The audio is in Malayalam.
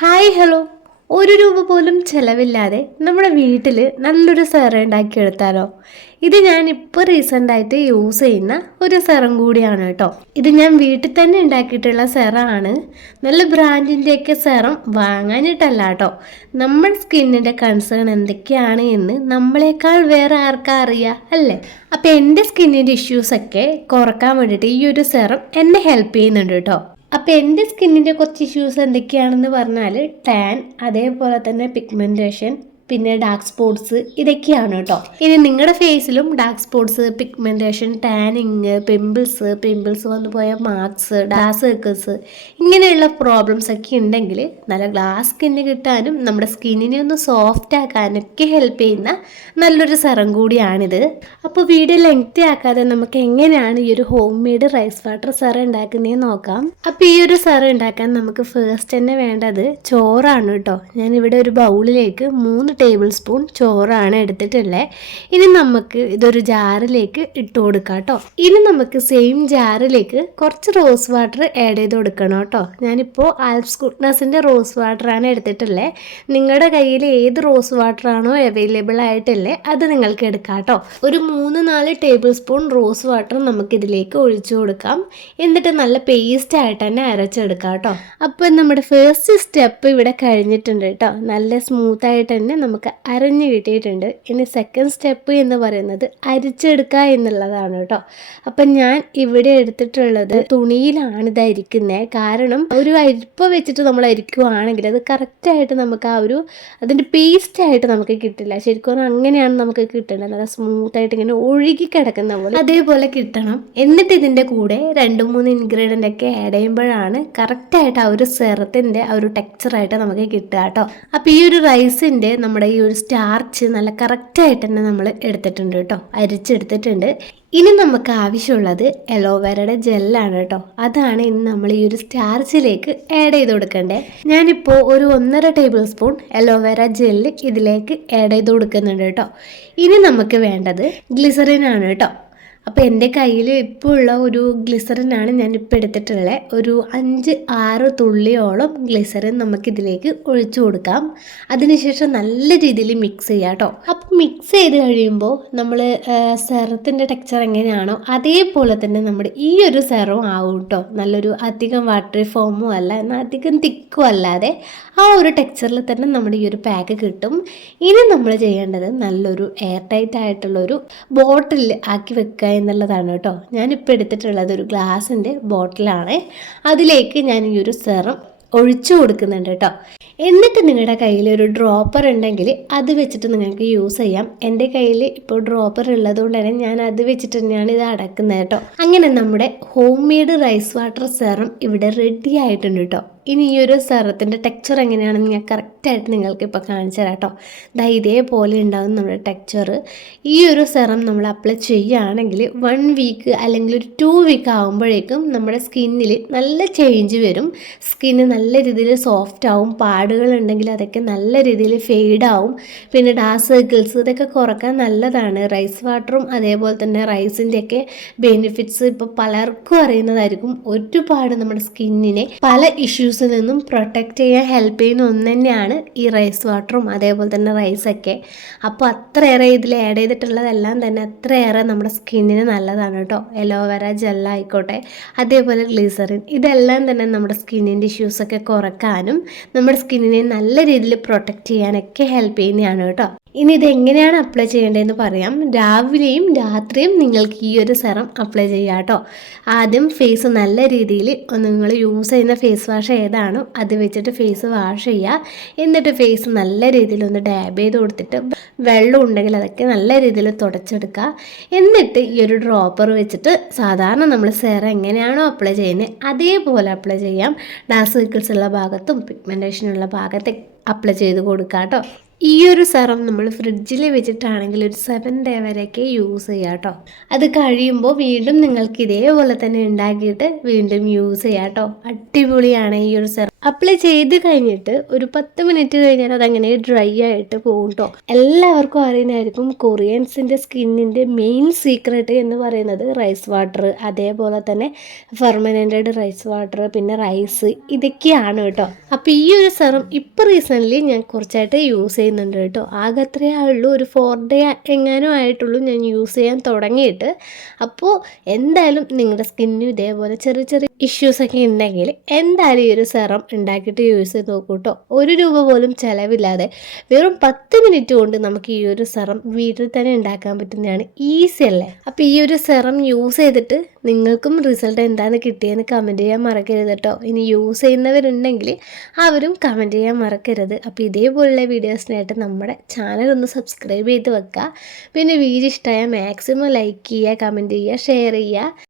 Hi hello. ഒരു രൂപ പോലും ചിലവില്ലാതെ നമ്മുടെ വീട്ടിൽ നല്ലൊരു സെറം ഉണ്ടാക്കിയെടുത്താലോ? ഇത് ഞാൻ ഇപ്പോൾ റീസെന്റായിട്ട് യൂസ് ചെയ്യുന്ന ഒരു സെറം കൂടിയാണ് കേട്ടോ. ഇത് ഞാൻ വീട്ടിൽ തന്നെ ഉണ്ടാക്കിയിട്ടുള്ള സെറമാണ് നല്ല ബ്രാൻഡിന്റെയൊക്കെ സെറം വാങ്ങാനിട്ടല്ല കേട്ടോ. നമ്മൾ സ്കിന്നിന്റെ കൺസേൺ എന്തൊക്കെയാണ് എന്ന് നമ്മളെക്കാൾ വേറെ ആർക്കാ അറിയാം അല്ലേ? അപ്പോൾ എന്റെ സ്കിന്നിന്റെ ഇഷ്യൂസൊക്കെ കുറയ്ക്കാൻ വേണ്ടിയിട്ട് ഈ ഒരു സെറം എന്നെ ഹെൽപ്പ് ചെയ്യുന്നുണ്ട് കേട്ടോ. അപ്പോൾ എന്റെ സ്കിന്നിന്റെ കുറച്ച് ഇഷ്യൂസ് എന്തൊക്കെയാണെന്ന് പറഞ്ഞാൽ ടാൻ അതേപോലെ തന്നെ പിഗ്മെന്റേഷൻ പിന്നെ ഡാർക്ക് സ്പോട്ട്സ് ഇതൊക്കെയാണ് കേട്ടോ ഇനി നിങ്ങളുടെ ഫേസിലും dark spots pigmentation tanning pimples pimples വന്നു പോയ മാർക്സ് ഡാർക്ക് സർക്കിൾസ് ഇങ്ങനെയുള്ള പ്രോബ്ലംസ് ഒക്കെ ഉണ്ടെങ്കിൽ നല്ല ഗ്ലാസ് സ്കിന്ന് കിട്ടാനും നമ്മുടെ സ്കിന്നിനെ ഒന്ന് സോഫ്റ്റ് ആക്കാനൊക്കെ ഹെൽപ്പ് ചെയ്യുന്ന നല്ലൊരു സെറം കൂടിയാണിത്. അപ്പോൾ വീഡിയോ ലെങ്തി ആക്കാതെ നമുക്ക് എങ്ങനെയാണ് ഈ ഒരു home made rice water serum ഉണ്ടാക്കുന്നതെന്ന് നോക്കാം. അപ്പോൾ ഈ ഒരു സെറ ഉണ്ടാക്കാൻ നമുക്ക് ഫേസ്റ്റ് തന്നെ വേണ്ടത് ചോറാണ് കേട്ടോ ഞാനിവിടെ ഒരു ബൗളിലേക്ക് മൂന്ന് ടേബിൾ സ്പൂൺ ചോറാണ് എടുത്തിട്ടുള്ളത് ഇനി നമുക്ക് ഇതൊരു ജാറിലേക്ക് ഇട്ട് കൊടുക്കാം കേട്ടോ. ഇനി നമുക്ക് സെയിം ജാറിലേക്ക് കുറച്ച് റോസ് വാട്ടർ ആഡ് ചെയ്ത് കൊടുക്കണം കേട്ടോ. ഞാനിപ്പോൾ ആൽപ്സ് ഗുഡ്നസിന്റെ റോസ് വാട്ടറാണ് എടുത്തിട്ടുള്ളത് നിങ്ങളുടെ കയ്യിൽ ഏത് റോസ് വാട്ടറാണോ അവൈലബിൾ ആയിട്ടല്ലേ അത് നിങ്ങൾക്ക് എടുക്കാം കേട്ടോ. ഒരു മൂന്ന് നാല് ടേബിൾ സ്പൂൺ റോസ് വാട്ടർ നമുക്ക് ഇതിലേക്ക് ഒഴിച്ചു കൊടുക്കാം. എന്നിട്ട് നല്ല പേസ്റ്റ് ആയിട്ട് തന്നെ അരച്ചെടുക്കാം കേട്ടോ. അപ്പോൾ നമ്മുടെ ഫസ്റ്റ് സ്റ്റെപ്പ് ഇവിടെ കഴിഞ്ഞിട്ടുണ്ട് കേട്ടോ. നല്ല സ്മൂത്ത് ആയിട്ട് തന്നെ നമുക്ക് അരഞ്ഞു കിട്ടിയിട്ടുണ്ട്. ഇനി സെക്കൻഡ് സ്റ്റെപ്പ് എന്ന് പറയുന്നത് അരിച്ചെടുക്കുക എന്നുള്ളതാണ് കേട്ടോ. അപ്പം ഞാൻ ഇവിടെ എടുത്തിട്ടുള്ളത് തുണിയിലാണ് ഇത് അരിക്കുന്നത് കാരണം ഒരു അരിപ്പ വെച്ചിട്ട് നമ്മൾ അരിക്കുവാണെങ്കിൽ അത് കറക്റ്റായിട്ട് നമുക്ക് ആ ഒരു അതിന്റെ പേസ്റ്റ് ആയിട്ട് നമുക്ക് കിട്ടില്ല. ശരിക്കും അങ്ങനെയാണ് നമുക്ക് കിട്ടേണ്ടത്. നല്ല സ്മൂത്ത് ആയിട്ട് ഇങ്ങനെ ഒഴുകി കിടക്കുന്ന പോലെ അതേപോലെ കിട്ടണം. എന്നിട്ട് ഇതിന്റെ കൂടെ രണ്ട് മൂന്ന് ഇൻഗ്രീഡിയന്റ് ഒക്കെ ആഡ് ചെയ്യുമ്പോഴാണ് കറക്റ്റായിട്ട് ആ ഒരു സെറത്തിന്റെ ആ ഒരു ടെക്സ്ചറായിട്ട് നമുക്ക് കിട്ടുക കേട്ടോ. അപ്പോൾ ഈ ഒരു റൈസിന്റെ നമ്മുടെ ഈ ഒരു സ്റ്റാർച്ച് നല്ല കറക്റ്റായിട്ട് തന്നെ നമ്മൾ എടുത്തിട്ടുണ്ട് കേട്ടോ. അരിച്ചെടുത്തിട്ടുണ്ട്. ഇനി നമുക്ക് ആവശ്യമുള്ളത് എലോവേരയുടെ ജെല്ലാണ് കേട്ടോ. അതാണ് ഇന്ന് നമ്മൾ ഈ ഒരു സ്റ്റാർച്ചിലേക്ക് ആഡ് ചെയ്ത് കൊടുക്കേണ്ടത് ഞാനിപ്പോൾ ഒരു ഒന്നര table spoon aloe vera gel ഇതിലേക്ക് ആഡ് ചെയ്ത് കൊടുക്കുന്നുണ്ട് കേട്ടോ. ഇനി നമുക്ക് വേണ്ടത് ഗ്ലിസറിൻ ആണ് കേട്ടോ. അപ്പോൾ എന്റെ കയ്യിൽ ഇപ്പോൾ ഉള്ള ഒരു ഗ്ലിസറിനാണ് ഞാൻ ഇപ്പോൾ എടുത്തിട്ടുള്ളത്. ഒരു അഞ്ച് ആറ് തുള്ളിയോളം ഗ്ലിസറിൻ നമുക്കിതിലേക്ക് ഒഴിച്ചു കൊടുക്കാം. അതിനുശേഷം നല്ല രീതിയിൽ മിക്സ് ചെയ്യാം കേട്ടോ. അപ്പോൾ മിക്സ് ചെയ്ത് കഴിയുമ്പോൾ നമ്മൾ സെറത്തിന്റെ ടെക്സ്ചർ എങ്ങനെയാണോ അതേപോലെ തന്നെ നമ്മുടെ ഈ ഒരു സെറവും ആവും കേട്ടോ. നല്ലൊരു അധികം വാട്ടറി ഫോമും അല്ല എന്നാൽ അധികം തിക്കും അല്ലാതെ ആ ഒരു ടെക്സ്ചറിൽ തന്നെ നമ്മുടെ ഈ ഒരു പാക്ക് കിട്ടും. ഇനി നമ്മൾ ചെയ്യേണ്ടത് നല്ലൊരു എയർ ടൈറ്റ് ആയിട്ടുള്ളൊരു ബോട്ടിൽ ആക്കി വെക്കുക എന്നുള്ളതാണ് കേട്ടോ. ഞാനിപ്പോൾ എടുത്തിട്ടുള്ളത് ഒരു ഗ്ലാസിന്റെ ബോട്ടിലാണ്. അതിലേക്ക് ഞാൻ ഈ ഒരു സെറം ഒഴിച്ചു കൊടുക്കുന്നുണ്ട് കേട്ടോ. എന്നിട്ട് നിങ്ങളുടെ കയ്യിൽ ഒരു ഡ്രോപ്പർ ഉണ്ടെങ്കിൽ അത് വെച്ചിട്ട് നിങ്ങൾക്ക് യൂസ് ചെയ്യാം. എന്റെ കയ്യിൽ ഇപ്പോൾ ഡ്രോപ്പർ ഉള്ളതുകൊണ്ട് തന്നെ ഞാൻ അത് വെച്ചിട്ട് തന്നെയാണ് ഇത് അടക്കുന്നത് കേട്ടോ. അങ്ങനെ നമ്മുടെ home made rice water serum ഇവിടെ റെഡി ആയിട്ടുണ്ട് കേട്ടോ. ഇനി ഈ ഒരു സെറത്തിന്റെ ടെക്സ്ചർ എങ്ങനെയാണെന്ന് ഞാൻ കറക്റ്റായിട്ട് നിങ്ങൾക്ക് ഇപ്പോൾ കാണിച്ചു തരാം കേട്ടോ ദാ ഇതേപോലെ ഉണ്ടാകും നമ്മുടെ ടെക്സ്ചർ ഈ ഒരു സെറം നമ്മൾ അപ്ലൈ ചെയ്യുകയാണെങ്കിൽ വൺ വീക്ക് അല്ലെങ്കിൽ ഒരു ടു വീക്ക് ആകുമ്പോഴേക്കും നമ്മുടെ സ്കിന്നിൽ നല്ല ചേഞ്ച് വരും. സ്കിന്ന് നല്ല രീതിയിൽ സോഫ്റ്റ് ആവും. പാടുകൾ ഉണ്ടെങ്കിൽ അതൊക്കെ നല്ല രീതിയിൽ ഫെയ്ഡ് ആവും. പിന്നെ ഡാർക്ക് സർക്കിൾസ് ഇതൊക്കെ കുറയ്ക്കാൻ നല്ലതാണ്. റൈസ് വാട്ടറും അതേപോലെ തന്നെ റൈസിന്റെയൊക്കെ ബെനിഫിറ്റ്സ് ഇപ്പോൾ പലർക്കും അറിയുന്നതായിരിക്കും. ഒരുപാട് നമ്മുടെ സ്കിന്നിനെ പല ഇഷ്യൂസിൽ നിന്നും പ്രൊട്ടക്റ്റ് ചെയ്യാൻ ഹെൽപ്പ് ചെയ്യുന്ന ഒന്ന് തന്നെയാണ് ഈ റൈസ് വാട്ടറും അതേപോലെ തന്നെ റൈസൊക്കെ അപ്പോൾ അത്രയേറെ ഇതിൽ ആഡ് ചെയ്തിട്ടുള്ളതെല്ലാം തന്നെ അത്രയേറെ നമ്മുടെ സ്കിന്നിന് നല്ലതാണ് കേട്ടോ. എലോവേര ജെല്ലായിക്കോട്ടെ അതേപോലെ ഗ്ലീസറിൻ ഇതെല്ലാം തന്നെ നമ്മുടെ സ്കിന്നിന്റെ ഇഷ്യൂസൊക്കെ കുറക്കാനും നമ്മുടെ സ്കിന്നിനെ നല്ല രീതിയിൽ പ്രൊട്ടക്റ്റ് ചെയ്യാനൊക്കെ ഹെൽപ്പ് ചെയ്യുന്നതാണ് കേട്ടോ. ഇനി ഇതെങ്ങനെയാണ് അപ്ലൈ ചെയ്യേണ്ടതെന്ന് പറയാം. രാവിലെയും രാത്രിയും നിങ്ങൾക്ക് ഈ ഒരു സെറം അപ്ലൈ ചെയ്യാം കേട്ടോ. ആദ്യം ഫേസ് നല്ല രീതിയിൽ നിങ്ങൾ യൂസ് ചെയ്യുന്ന ഫേസ് വാഷ് ഏതാണോ അത് വെച്ചിട്ട് ഫേസ് വാഷ് ചെയ്യുക എന്നിട്ട് ഫേസ് നല്ല രീതിയിൽ ഒന്ന് ഡാബ് ചെയ്ത് കൊടുത്തിട്ട് വെള്ളം ഉണ്ടെങ്കിൽ അതൊക്കെ നല്ല രീതിയിൽ തുടച്ചെടുക്കുക. എന്നിട്ട് ഈ ഒരു ഡ്രോപ്പർ വെച്ചിട്ട് സാധാരണ നമ്മൾ സെറം എങ്ങനെയാണോ അപ്ലൈ ചെയ്യുന്നത് അതേപോലെ അപ്ലൈ ചെയ്യാം. ഡാർക്ക് സർക്കിൾസ് ഉള്ള ഭാഗത്തും പിഗ്മെന്റേഷനുള്ള ഭാഗത്ത് അപ്ലൈ ചെയ്ത് കൊടുക്കുക കേട്ടോ. ഈ ഒരു സെറം നമ്മൾ ഫ്രിഡ്ജിൽ വെച്ചിട്ടാണെങ്കിൽ ഒരു സെവൻ ഡേ വരെയൊക്കെ യൂസ് ചെയ്യാം കേട്ടോ അത് കഴിയുമ്പോൾ വീണ്ടും നിങ്ങൾക്ക് ഇതേപോലെ തന്നെ ഉണ്ടാക്കിയിട്ട് വീണ്ടും യൂസ് ചെയ്യാം കേട്ടോ അടിപൊളിയാണ് ഈ ഒരു സെറം അപ്ലൈ ചെയ്ത് കഴിഞ്ഞിട്ട് ഒരു പത്ത് മിനിറ്റ് കഴിഞ്ഞാൽ അതങ്ങനെ ഡ്രൈ ആയിട്ട് പോകും കേട്ടോ എല്ലാവർക്കും അറിയുന്നതായിരിക്കും കൊറിയൻസിന്റെ സ്കിന്നിന്റെ മെയിൻ സീക്രട്ട് എന്ന് പറയുന്നത് റൈസ് വാട്ടർ അതേപോലെ തന്നെ ഫെർമനന്റഡ് റൈസ് വാട്ടർ പിന്നെ റൈസ് ഇതൊക്കെയാണ് കേട്ടോ അപ്പോൾ ഈ ഒരു സെറം ഇപ്പോൾ റീസെന്റ്ലി ഞാൻ കുറച്ചായിട്ട് യൂസ് ചെയ്യുന്നുണ്ട് കേട്ടോ ആകെ അത്രയേ ആയുള്ളൂ ഒരു ഫോർ ഡേ എങ്ങാനും ആയിട്ടുള്ളൂ ഞാൻ യൂസ് ചെയ്യാൻ തുടങ്ങിയിട്ട്. അപ്പോൾ എന്തായാലും നിങ്ങളുടെ സ്കിന്നും ഇതേപോലെ ചെറിയ ചെറിയ ഇഷ്യൂസ് ഒക്കെ ഉണ്ടെങ്കിൽ എന്തായാലും ഈ ഒരു സെറം ഉണ്ടാക്കിയിട്ട് യൂസ് ചെയ്ത് നോക്കൂ കേട്ടോ ഒരു രൂപ പോലും ചിലവില്ലാതെ വെറും പത്ത് മിനിറ്റ് കൊണ്ട് നമുക്ക് ഈ ഒരു സെറം വീട്ടിൽ തന്നെ ഉണ്ടാക്കാൻ പറ്റുന്നതാണ് ഈസി അല്ലേ? അപ്പോൾ ഈ ഒരു സെറം യൂസ് ചെയ്തിട്ട് നിങ്ങൾക്കും റിസൾട്ട് എന്താണ് കിട്ടിയെന്ന് കമന്റ് ചെയ്യാൻ മറക്കരുത് കേട്ടോ ഇനി യൂസ് ചെയ്യുന്നവരുണ്ടെങ്കിൽ അവരും കമന്റ് ചെയ്യാൻ മറക്കരുത്. അപ്പോൾ ഇതേപോലുള്ള വീഡിയോസിനായിട്ട് നമ്മുടെ ചാനൽ ഒന്ന് സബ്സ്ക്രൈബ് ചെയ്ത് വെക്കുക പിന്നെ വീഡിയോ ഇഷ്ടമായ മാക്സിമം ലൈക്ക് ചെയ്യുക കമന്റ് ചെയ്യുക ഷെയർ ചെയ്യുക.